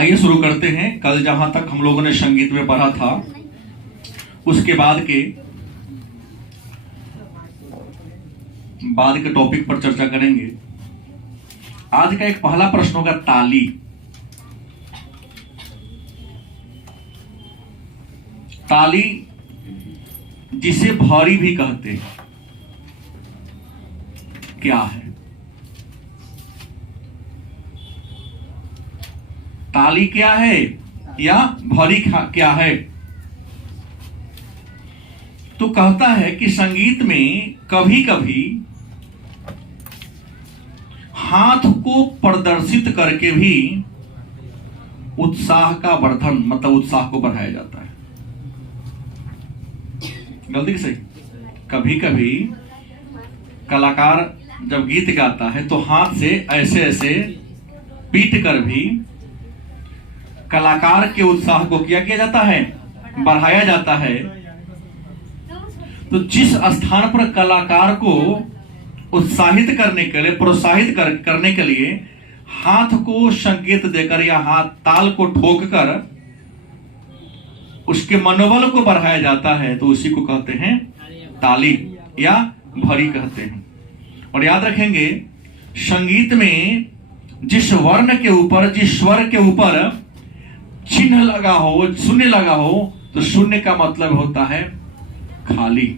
आइए शुरू करते हैं। कल जहां तक हम लोगों ने संगीत में पढ़ा था उसके बाद के टॉपिक पर चर्चा करेंगे। आज का एक पहला प्रश्न होगा ताली। ताली जिसे भौरी भी कहते हैं, क्या है? ताली क्या है या भौरी क्या है? तो कहता है कि संगीत में कभी कभी हाथ को प्रदर्शित करके भी उत्साह का वर्धन, मतलब उत्साह को बढ़ाया जाता है। गलती सही? कभी कभी कलाकार जब गीत गाता है तो हाथ से ऐसे ऐसे पीट कर भी कलाकार के उत्साह को किया जाता है, बढ़ाया जाता है। तो जिस स्थान पर कलाकार को उत्साहित करने के लिए, प्रोत्साहित करने के लिए हाथ को संकेत देकर या हाथ ताल को ठोककर उसके मनोबल को बढ़ाया जाता है, तो उसी को कहते हैं ताली या भौरी कहते हैं। और याद रखेंगे, संगीत में जिस वर्ण के ऊपर, जिस स्वर के ऊपर चिन्ह लगा हो, शून्य लगा हो, तो शून्य का मतलब होता है खाली।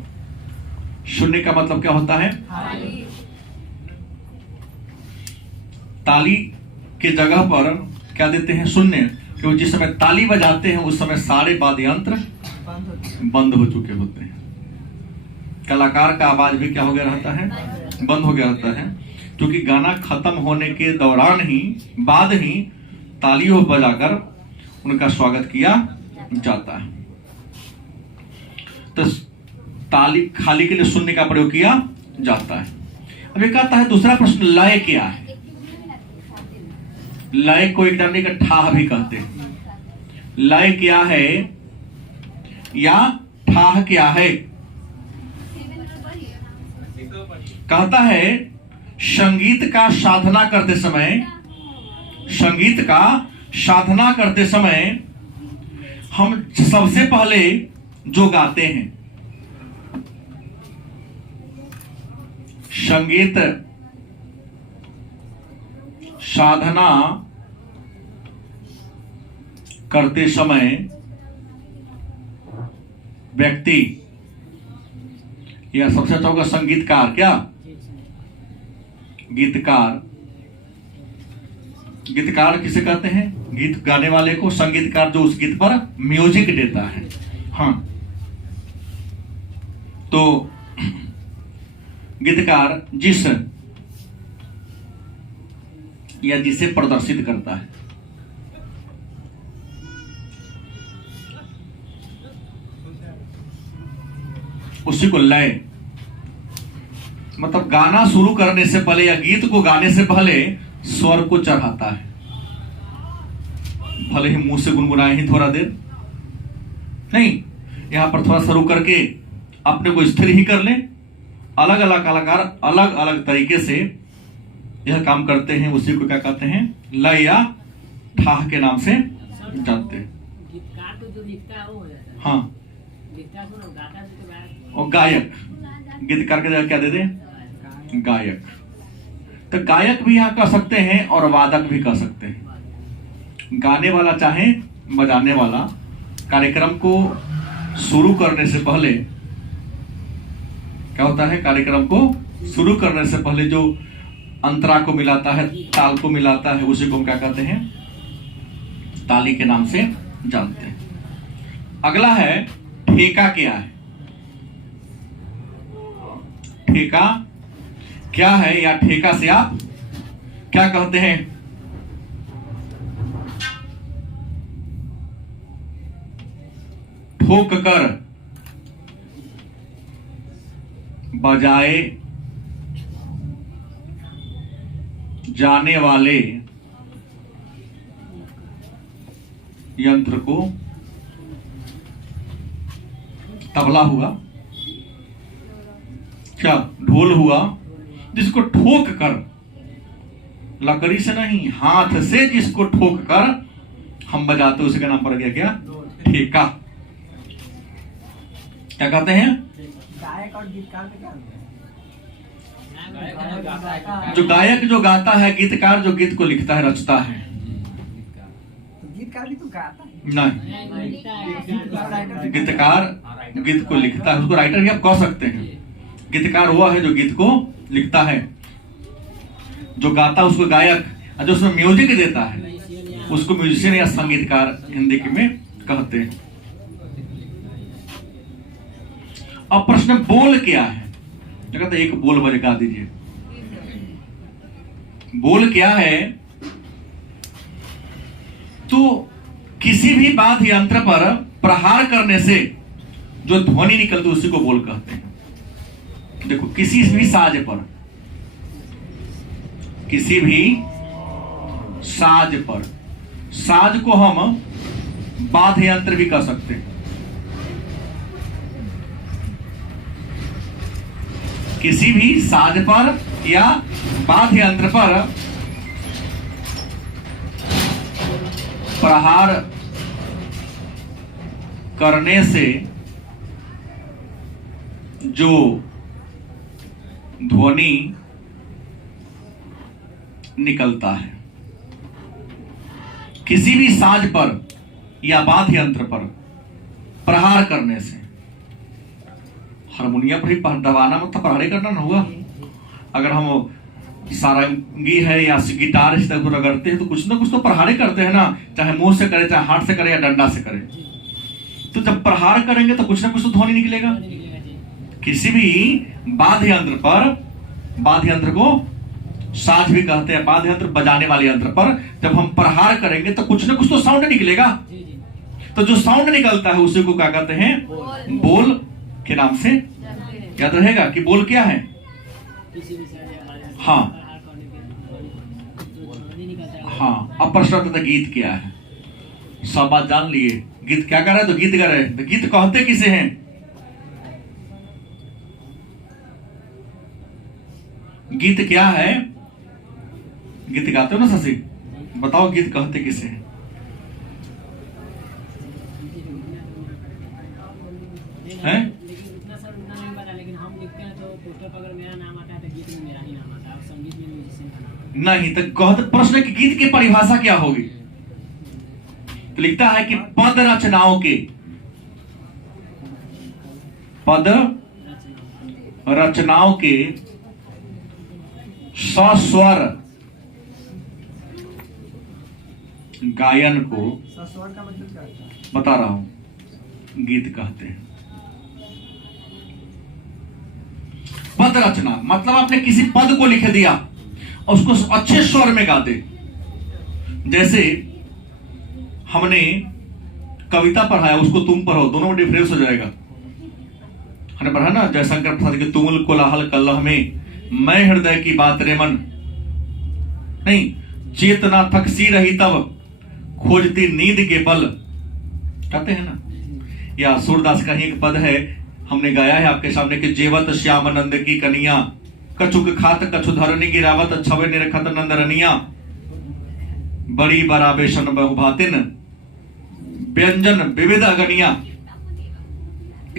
शून्य का मतलब क्या होता है? खाली। ताली के जगह पर क्या देते हैं? शून्य। क्योंकि जिस समय ताली बजाते हैं उस समय सारे वाद्य यंत्र बंद हो चुके होते हैं। कलाकार का आवाज भी क्या हो गया रहता है? बंद हो गया रहता है। क्योंकि गाना खत्म होने के दौरान ही, बाद ही तालियों बजाकर उनका स्वागत किया जाता है। तो ताली खाली के लिए शून्य का प्रयोग किया जाता है। अब एक आता है दूसरा प्रश्न, लय क्या है? लय को एक तरह का ठाह भी कहते हैं। लय क्या है या ठाह क्या है? कहता है संगीत का साधना करते समय हम सबसे पहले जो गाते हैं, संगीत साधना करते समय व्यक्ति या सबसे अच्छा होगा संगीतकार, क्या? गीतकार किसे कहते हैं? गीत गाने वाले को। संगीतकार जो उस गीत पर म्यूजिक देता है। हाँ, तो गीतकार जिस या जिसे प्रदर्शित करता है, उसी को लय, मतलब गाना शुरू करने से पहले या गीत को गाने से पहले स्वर को चढ़ाता है। भले ही मुंह से गुनगुनाए ही थोड़ा देर नहीं, यहां पर थोड़ा शुरू करके अपने को स्थिर ही कर ले। अलग अलग कलाकार अलग अलग तरीके से यह काम करते हैं। उसी को क्या कहते हैं? लय या ठाह के नाम से जानते हैं। हाँ, और गायक, गीतकार के जगह क्या दे दे? गायक। तो गायक भी यहां कह सकते हैं और वादक भी कह सकते हैं। गाने वाला चाहे बजाने वाला, कार्यक्रम को शुरू करने से पहले क्या होता है? कार्यक्रम को शुरू करने से पहले जो अंतरा को मिलाता है, ताल को मिलाता है, उसी को हम क्या कहते हैं? ताली के नाम से जानते हैं। अगला है ठेका क्या है? ठेका क्या है या ठेका से आप क्या कहते हैं? ठोक कर बजाए जाने वाले यंत्र को तबला हुआ, क्या ढोल हुआ, जिसको ठोक कर, लकड़ी से नहीं हाथ से जिसको ठोक कर हम बजाते उसी का नाम पड़ गया क्या? ठेका। क्या कहते हैं? गायक और गीतकार में क्या होता है? जो गायक जो गाता है, गीतकार जो गीत को लिखता है, रचता है। तो गीतकार भी तो गाता है। नहीं, गीतकार गीत को लिखता है, उसको राइटर भी आप कह सकते हैं। गीतकार हुआ है जो गीत को लिखता है, जो गाता है उसको गायक, और जो उसमें म्यूजिक देता है उसको म्यूजिशियन या संगीतकार हिंदी में कहते हैं। अब प्रश्न बोल क्या है? तो कहते हैं एक बोल बजा दीजिए। बोल क्या है? तो किसी भी वाद्य यंत्र पर प्रहार करने से जो ध्वनि निकलती है उसी को बोल कहते हैं। देखो, किसी भी साज पर, किसी भी साज पर, साज को हम वाद्य यंत्र भी कह सकते हैं। किसी भी साज पर या वाद्य यंत्र पर प्रहार करने से जो ध्वनि निकलता है, किसी भी साज पर या वाद्य यंत्र पर प्रहार करने से, हारमोनियम पर ही दबाना मतलब प्रहार करना ना हुआ। अगर हम सारंगी है या गिटार इस तरह रगड़ते हैं तो कुछ ना कुछ तो प्रहार करते हैं ना, चाहे मुंह से करे, चाहे हाथ से करे या डंडा से करे। तो जब प्रहार करेंगे तो कुछ ना कुछ तो ध्वनि निकलेगा। किसी भी वाद्य यंत्र पर, वाद्य यंत्र को साज भी कहते हैं, वाद्य यंत्र बजाने वाले यंत्र पर जब हम प्रहार करेंगे तो कुछ ना कुछ तो साउंड निकलेगा। तो जो साउंड निकलता है उसी को क्या कहते हैं? बोल के नाम से याद रहेगा कि बोल क्या है। हाँ हाँ। अब प्रश्न आता था गीत क्या है? सब बात जान लिए। गीत क्या कर रहे हैं? तो गीत गा रहे हैं। तो गीत कहते किसे हैं? गीत क्या है? गीत गाते हो ना शशि, बताओ गीत कहते किसे हैं? हैं? नहीं, तो कहते प्रश्न की गीत की परिभाषा क्या होगी? तो लिखता है कि पद रचनाओं के, पद रचनाओं के सस्वर गायन को, सस्वर का मतलब क्या होता है? बता रहा हूं, गीत कहते हैं। पद रचना मतलब आपने किसी पद को लिख दिया और उसको अच्छे स्वर में गाते। जैसे हमने कविता पढ़ाया, उसको तुम पढ़ो, दोनों में डिफरेंस हो जाएगा। हमने पढ़ा ना जयशंकर प्रसाद के तुमुल कोलाहल कलह में मैं हृदय की बात रे मन, नहीं, चेतना थक सी रही तब खोजती नींद के बल, कहते हैं ना। या सूरदास का ही एक पद है, हमने गाया है आपके सामने कि जेवत श्याम नंद की कनिया, कछुक खात कछु धरनी गिरावत छवे निरखत नंद रनिया, बड़ी बराबेशन बहुभातिन व्यंजन विविध अगनिया।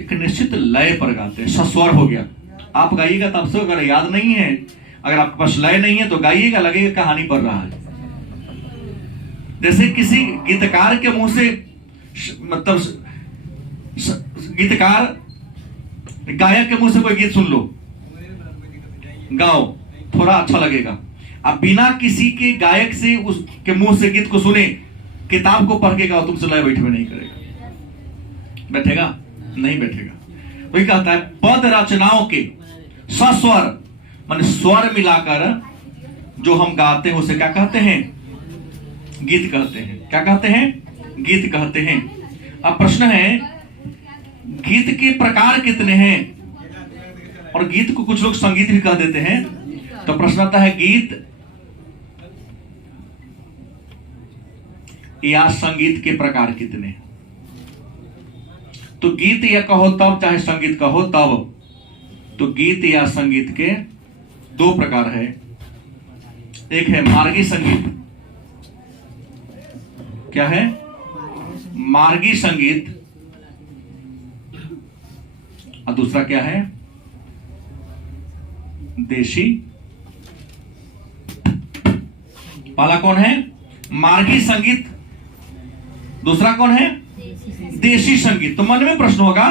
एक निश्चित लय पर गाते हैं, सस्वर हो गया। आप गाइएगा तब से, अगर याद नहीं है, अगर आपके पास लय नहीं है तो गाइएगा, लगेगा कहानी पढ़ रहा है। जैसे किसी गीतकार के मुंह से, मतलब गीतकार गायक के मुंह से कोई गीत सुन लो, गाओ, थोड़ा अच्छा लगेगा। अब बिना किसी के गायक से उसके मुंह से गीत को सुने, किताब को पढ़ के गाओ, तुमसे लय बैठे नहीं करेगा, बैठेगा नहीं बैठेगा। वही कहता है पद रचनाओं के सस्वर, माने स्वर मिलाकर जो हम गाते हैं उसे क्या कहते हैं? गीत कहते हैं। क्या कहते हैं? गीत कहते हैं। अब प्रश्न है गीत के प्रकार कितने हैं? और गीत को कुछ लोग संगीत भी कह देते हैं। तो प्रश्न आता है गीत या संगीत के प्रकार कितने? तो गीत या कहो तब, चाहे संगीत कहो तब, तो गीत या संगीत के दो प्रकार है। एक है मार्गी संगीत। क्या है? मार्गी संगीत और दूसरा क्या है? देशी। पहला कौन है? मार्गी संगीत। दूसरा कौन है? देशी संगीत। तो मन में प्रश्न होगा,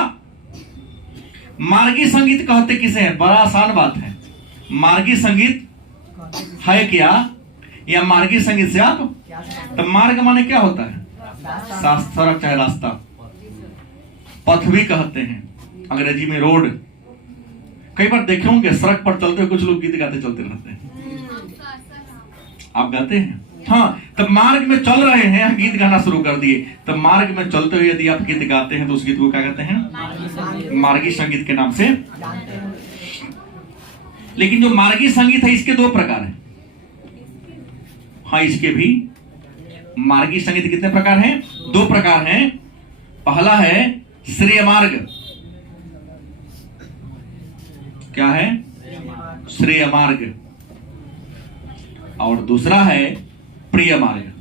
मार्गी संगीत कहते किसे हैं? बड़ा आसान बात है। मार्गी संगीत है क्या, या मार्गी संगीत से आप? तो मार्ग माने क्या होता है? सड़क चाहे रास्ता, पथ भी कहते हैं, अंग्रेजी में रोड। कई बार देखे होंगे सड़क पर चलते हुए कुछ लोग गीत गाते चलते रहते हैं। आप गाते हैं? हाँ। तब मार्ग में चल रहे हैं, गीत गाना शुरू कर दिए। तब मार्ग में चलते हुए यदि आप गीत गाते हैं तो उस गीत को क्या कहते हैं? मार्गी संगीत के नाम से। लेकिन जो मार्गी संगीत है इसके दो प्रकार हैं। हाँ, इसके भी मार्गी संगीत कितने प्रकार हैं? दो प्रकार हैं। पहला है श्रेय मार्ग। क्या है? श्रेय मार्ग। और दूसरा है प्रिय मार्ग।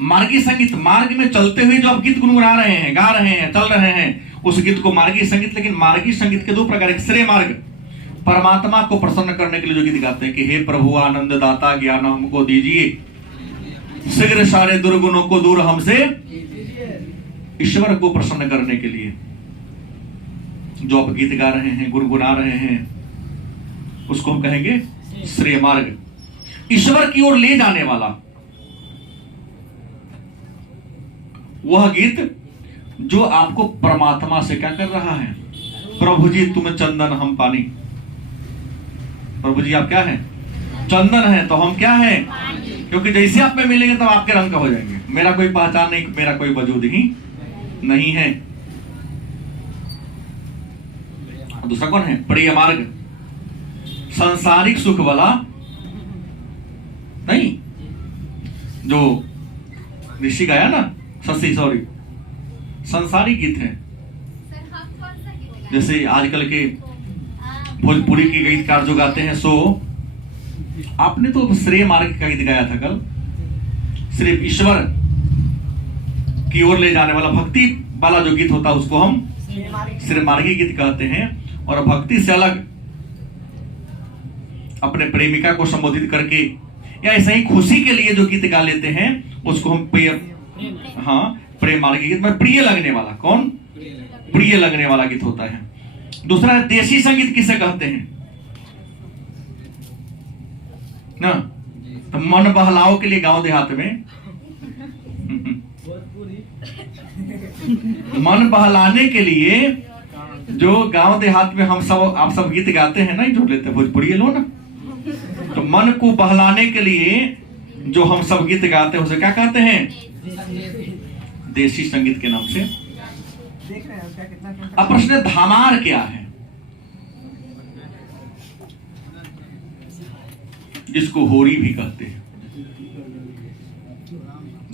मार्गी संगीत, मार्ग में चलते हुए जो आप गीत गुनगुना रहे हैं, गा रहे हैं, चल रहे हैं, उस गीत को मार्गी संगीत। लेकिन मार्गी संगीत के दो प्रकार, एक श्रेय मार्ग, परमात्मा को प्रसन्न करने के लिए जो गीत गाते हैं कि हे प्रभु आनंद दाता ज्ञान हमको दीजिए, शीघ्र सारे दुर्गुणों को दूर हमसे, ईश्वर को प्रसन्न करने के लिए जो आप गीत गा रहे हैं, गुनगुना रहे हैं, उसको हम कहेंगे श्रेय मार्ग। ईश्वर की ओर ले जाने वाला वह गीत जो आपको परमात्मा से क्या कर रहा है? प्रभु जी तुम चंदन हम पानी। प्रभु जी आप क्या हैं? चंदन है, तो हम क्या हैं? क्योंकि जैसे आप में मिलेंगे तब आपके रंग का हो जाएंगे। मेरा कोई पहचान नहीं, मेरा कोई वजूद ही नहीं है। दूसरा कौन है? प्रिय मार्ग। सांसारिक सुख वाला नहीं, जो ऋषि गाया ना, शशि सॉरी, सांसारिक गीत है। जैसे आजकल के भोजपुरी के गीतकार जो गाते हैं, सो आपने तो श्रेय मार्ग का गीत गाया था कल। सिर्फ ईश्वर की ओर ले जाने वाला भक्ति वाला जो गीत होता है उसको हम श्रेय मार्गी गीत कहते हैं। और भक्ति से अलग अपने प्रेमिका को संबोधित करके या ऐसे ही खुशी के लिए जो गीत गा लेते हैं उसको हम प्रिय मार्गी गीत में प्रिय लगने वाला। कौन? प्रिय लगने वाला गीत होता है। दूसरा है देशी संगीत। किसे कहते हैं ना? तो मन बहलाव के लिए गांव देहात में मन बहलाने के लिए जो गांव देहात में हम सब आप सब गीत गाते हैं ना, जोड़ लेते हैं भोजपुरी लो ना। तो मन को बहलाने के लिए जो हम सब गीत गाते हैं उसे क्या कहते हैं? देशी संगीत के नाम से। अब प्रश्न है धामार क्या है, जिसको होरी भी कहते हैं।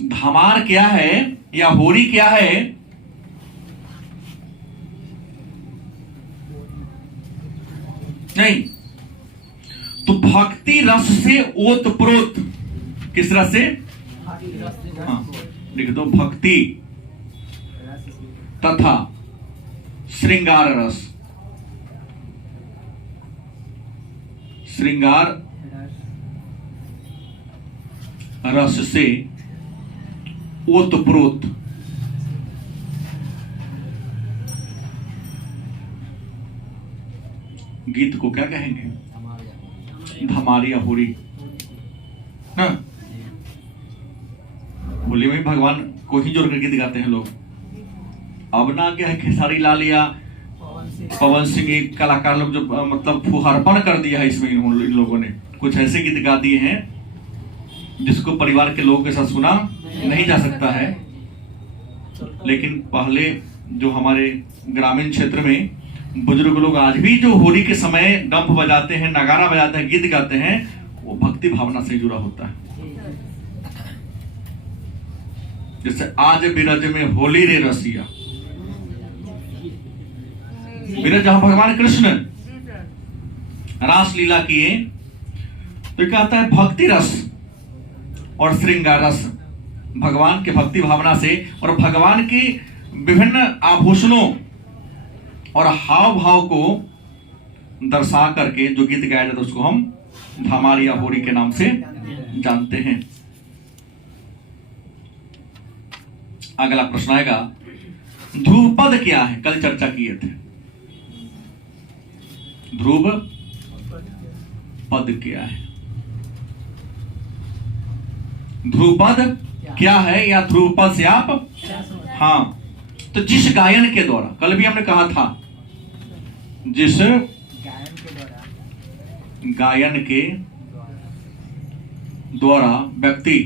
धामार क्या है या होरी क्या है? नहीं, तो भक्ति रस से ओतप्रोत। किस रस से? हाँ, लिख दो, भक्ति तथा श्रृंगार रस। श्रृंगार रस से ओतप्रोत। गीत को क्या कहेंगे? धमार या होरी ना। होली में भगवान को ही जोड़ कर गीत गाते हैं लोग। अब ना क्या है, खेसारी लाल या पवन सिंह एक कलाकार लोग जो मतलब फुहारपन कर दिया है इसमें। इन लोगों ने कुछ ऐसे गीत गा दिए हैं जिसको परिवार के लोगों के साथ सुना नहीं जा सकता है। लेकिन पहले जो हमारे ग्रामीण क्षेत्र में बुजुर्ग लोग आज भी जो होली के समय डंफ बजाते हैं, नगारा बजाते हैं, गीत गाते हैं, वो भक्ति भावना से जुड़ा होता है। जैसे आज बिरज में होली रे रसिया, बिरज जहां भगवान कृष्ण रास लीला किए, तो ये कहता है भक्ति रस और श्रृंगार रस, भगवान के भक्ति भावना से और भगवान की विभिन्न आभूषणों और हाव भाव को दर्शा करके जो गीत गाया जाता है उसको हम धमार या होरी के नाम से जानते हैं। अगला प्रश्न आएगा, ध्रुवपद क्या है? कल चर्चा किए थे। ध्रुव पद क्या है? ध्रुवपद क्या है या ध्रुवपद से आप, हाँ, तो जिस गायन के द्वारा, कल भी हमने कहा था, जिस गायन के द्वारा व्यक्ति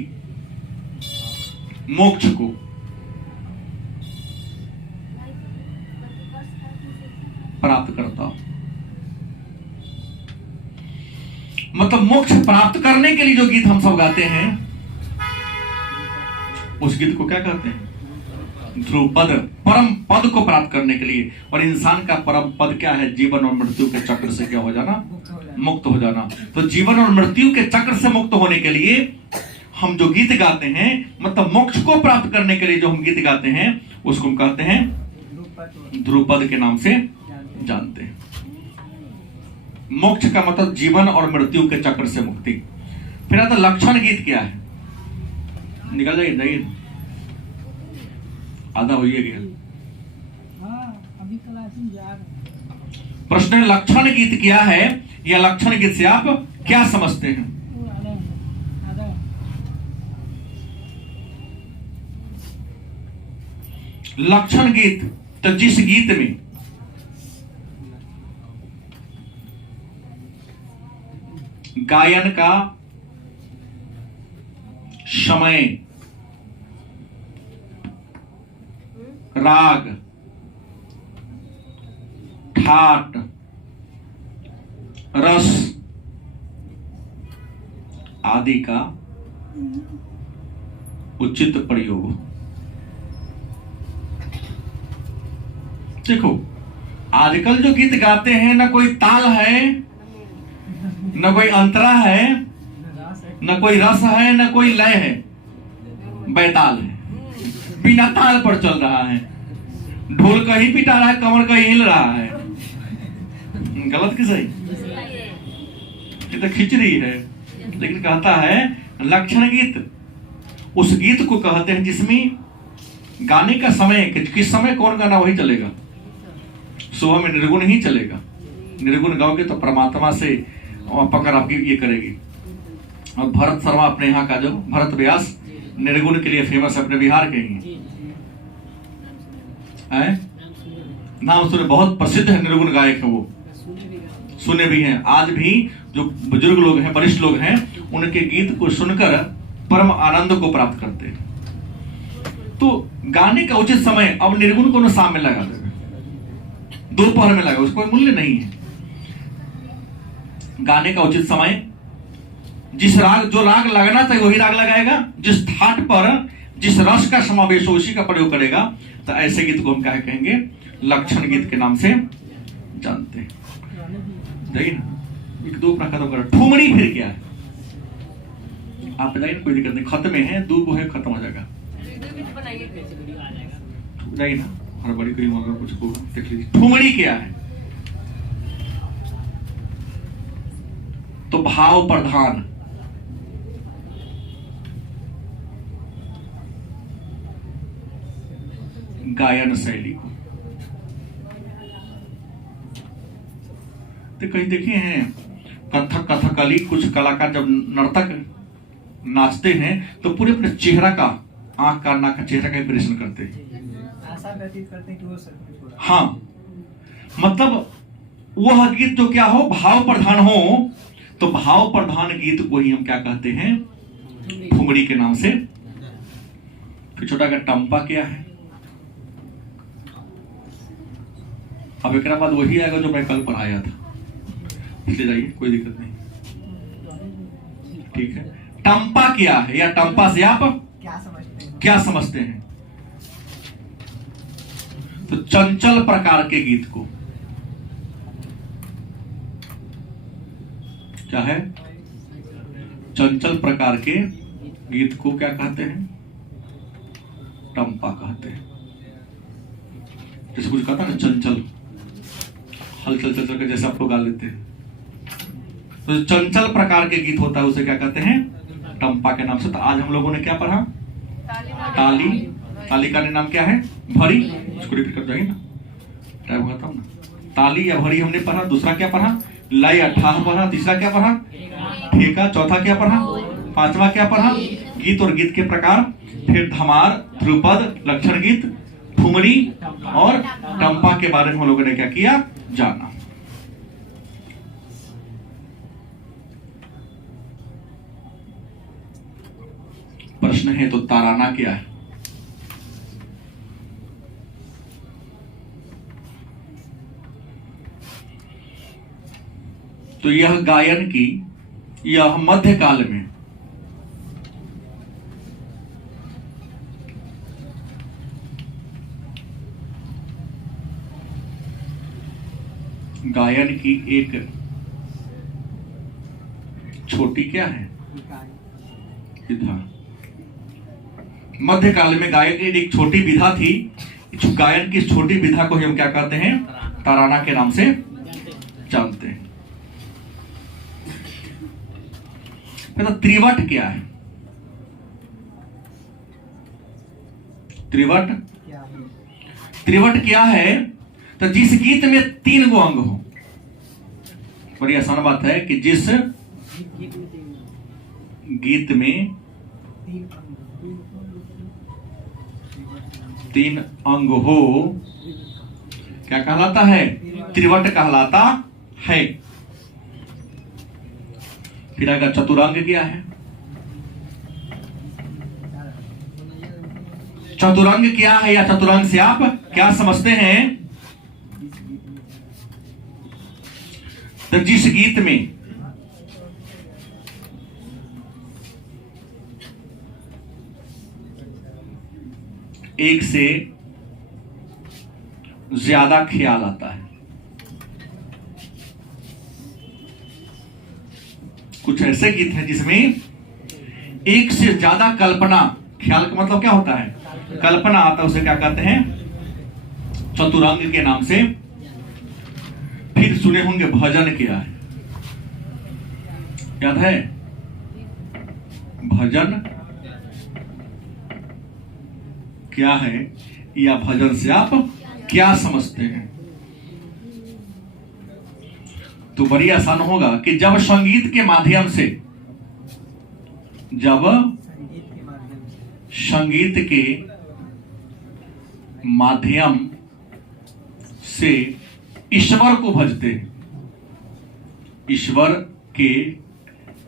मोक्ष को प्राप्त करता हो, मतलब मोक्ष प्राप्त करने के लिए जो गीत हम सब गाते हैं उस गीत को क्या कहते हैं? ध्रुव पद, परम पद को प्राप्त करने के लिए। और इंसान का परम पद क्या है? जीवन और मृत्यु के चक्र से क्या हो जाना? मुक्त हो जाना। तो जीवन और मृत्यु के चक्र से मुक्त होने के लिए हम जो गीत गाते हैं, मतलब मोक्ष को प्राप्त करने के लिए जो हम गीत गाते हैं उसको हम कहते हैं ध्रुव पद के नाम से जानते हैं। मोक्ष का मतलब जीवन और मृत्यु के चक्र से मुक्ति। फिर आता लक्षण गीत क्या है? निकल जाइए, आधा हो गया। अभी क्लास में जा रहे। प्रश्न है, लक्षण गीत क्या है या लक्षण गीत से आप क्या समझते हैं? लक्षण गीत तो जिस गीत में गायन का समय, राग, ठाट, रस आदि का उचित प्रयोग। देखो आजकल जो गीत गाते हैं ना कोई ताल है, न कोई अंतरा है, न कोई रस है, न कोई लय है, बैताल है, बिना ताल पर चल रहा है, ढोल कहीं पिटा रहा है, कमर कहीं हिल रहा है। गलत कि सही? ये तो खिचड़ी है। लेकिन कहता है लक्षण गीत, उस गीत को कहते हैं जिसमें गाने का समय, किस समय कौन गाना वही चलेगा। सुबह में निर्गुण ही चलेगा, निर्गुण गाओगे तो परमात्मा से पकड़ आपकी ये करेगी। और भरत शर्मा अपने यहाँ का जो भरत व्यास निर्गुण के लिए फेमस है, अपने बिहार के ही है, नाम सुने, बहुत प्रसिद्ध है, निर्गुण गायक है वो, सुने भी हैं। आज भी जो बुजुर्ग लोग हैं, वरिष्ठ लोग हैं, उनके गीत को सुनकर परम आनंद को प्राप्त करते हैं। तो गाने का उचित समय, अब निर्गुण को शाम में लगा देगा, दोपहर में लगा, उसको मूल्य नहीं है। गाने का उचित समय, जिस राग, जो राग लगना चाहिए वही राग लगाएगा, जिस ठाट पर जिस रस का समावेश हो उसी का प्रयोग करेगा। तो ऐसे गीत को हम क्या कहेंगे? लक्षण गीत के नाम से जानते हैं। देखिए ना, एक दो खत्म कर। ठुमरी फिर क्या है? आप बताइए, कोई दिक्कत नहीं, खत्म है, दो को है, खत्म हो जाएगा। जाइए ना, हर बड़ी कोई मगर कुछ को देख लीजिए। ठुमरी क्या है? तो भाव प्रधान, गायन शैली को तो कहीं देखे हैं कथक, कथकली, कुछ कलाकार जब नर्तक नाचते हैं तो पूरे अपने चेहरा का, आंख का, नाक का, चेहरा का इंप्रेशन करते हैं, ऐसा व्यतीत करते हैं कि वो सब कुछ हो रहा है। हाँ, मतलब वह गीत जो क्या हो, भाव प्रधान हो, तो भाव प्रधान गीत को ही हम क्या कहते हैं? ठुमरी के नाम से। फिर छोटा का टंपा क्या है? अब एक बाद वही आएगा जो मैं कल पढ़ाया था, इसलिए जाइए, कोई दिक्कत नहीं, ठीक है। टंपा क्या है या टंपा से आप क्या समझते हैं? तो चंचल प्रकार के गीत को क्या है? चंचल प्रकार के गीत को क्या कहते हैं? टंपा कहते हैं। जैसे कुछ कहता ना चंचल, हलचल चल के जैसे आप लोग गा लेते हैं, तो जो चंचल प्रकार के गीत होता है उसे क्या कहते हैं? टंपा के नाम से। तो आज हम लोगों ने क्या पढ़ा? ताली। ताली का नाम क्या है? भरी। इसको रिपीट कर जाएंगे ना, टाइम होता हूं ना। ताली या भरी हमने पढ़ा। दूसरा क्या पढ़ा? लय अठाह पढ़ा। तीसरा क्या पढ़ा? ठेका। चौथा क्या पढ़ा? पांचवा क्या पढ़ा? गीत और गीत के प्रकार। फिर धमार, ध्रुपद, लक्षण गीत, ठुमरी और टंपा के बारे में हम लोगों ने क्या किया? जाना। प्रश्न है तो ताराना क्या है? तो यह गायन की, यह मध्यकाल में गायन की एक छोटी क्या है? विधा। मध्यकाल में गायन की एक छोटी विधा थी। गायन की छोटी विधा को हम क्या कहते हैं? ताराना के नाम से जानते हैं। तो त्रिवट क्या है? त्रिवट, त्रिवट क्या है? तो जिस गीत में 3 गो अंग हो। बड़ी आसान बात है कि जिस गीत में 3 अंग हो क्या कहलाता है? त्रिवट कहलाता है। फिर अगर चतुरंग क्या है? चतुरंग क्या है या चतुरंग से आप क्या समझते हैं? तो जिस गीत में एक से ज्यादा ख्याल आता है। कुछ ऐसे गीत हैं जिसमें एक से ज्यादा कल्पना, ख्याल का मतलब क्या होता है? कल्पना आता है, उसे क्या कहते हैं? चतुरंग के नाम से। फिर सुने होंगे भजन क्या है? याद है? भजन क्या है या भजन से आप क्या समझते हैं? तो बड़ी आसान होगा कि जब संगीत के माध्यम से, जब संगीत के माध्यम से ईश्वर को भजते हैं, ईश्वर के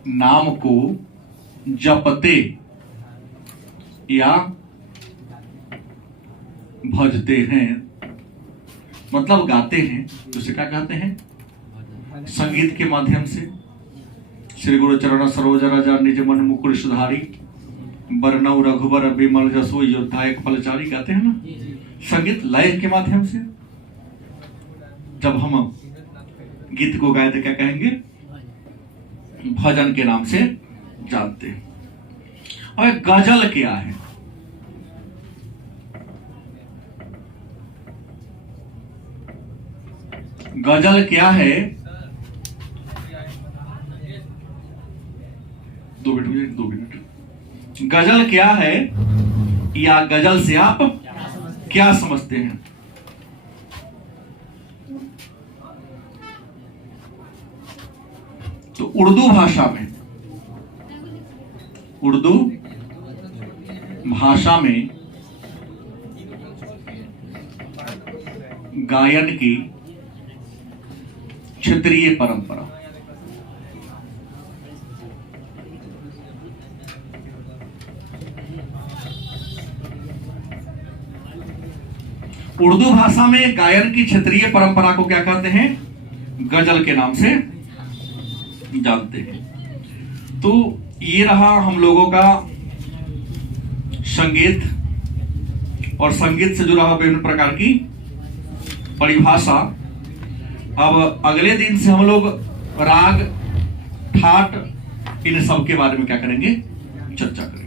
नाम को जपते या भजते हैं, मतलब गाते हैं, उसे क्या कहते हैं? संगीत के माध्यम से। श्री गुरु चरण सरोज रज निज मन मुकुर सुधारी, बरनऊ रघुबर विमल जसो योद्धायक फलचारी, गाते हैं ना? संगीत लय के माध्यम से। जब हम गीत को गाए तो क्या कहेंगे? भजन के नाम से जानते हैं। और गजल क्या है? गजल क्या है? 2 मिनट। गजल क्या है या गजल से आप क्या समझते हैं? तो उर्दू भाषा में गायन की क्षेत्रीय परंपरा, उर्दू भाषा में गायन की क्षेत्रीय परंपरा को क्या कहते हैं? गजल के नाम से जानते हैं। तो ये रहा हम लोगों का संगीत और संगीत से जुड़ा हुआ विभिन्न प्रकार की परिभाषा। अब अगले दिन से हम लोग राग, ठाट इन सब के बारे में क्या करेंगे, चर्चा करेंगे।